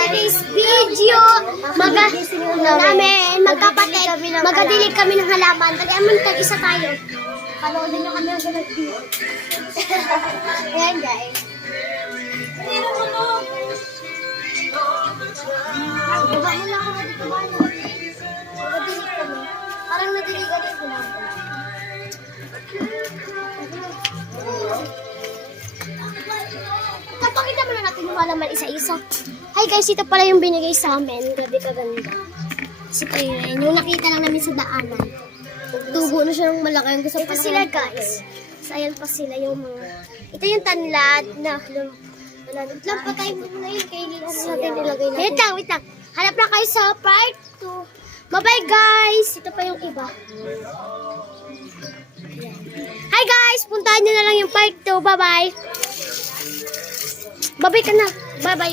today's video. Magkapatid, magadilig kami ng halaman. Kaya tag-isa tayo. Panoodin nyo kami ang nag-view. Ayan guys. Diba mo lang ako dito ba? Magadilig kami. Parang nadiligan ko lang. Kapakita mo na natin yung halaman isa-isa. Hi guys, ito pala yung binigay sa amin. Grabe kaganda. Kasi pa yun, yung nakita lang namin sa daanan. Tubo na siya ng malaki. Gusto pa sila guys. So ayan pa sila yung mga... Ito yung tanlad na... Lang patay mo na yun. Kaya hindi natin nilagay natin. Wait lang. Hanap na kayo sa part 2. Bye-bye guys. Ito pa yung iba. Hi guys! Puntahan nyo na lang yung part 2. Bye-bye! Bye-bye ka na! Bye-bye!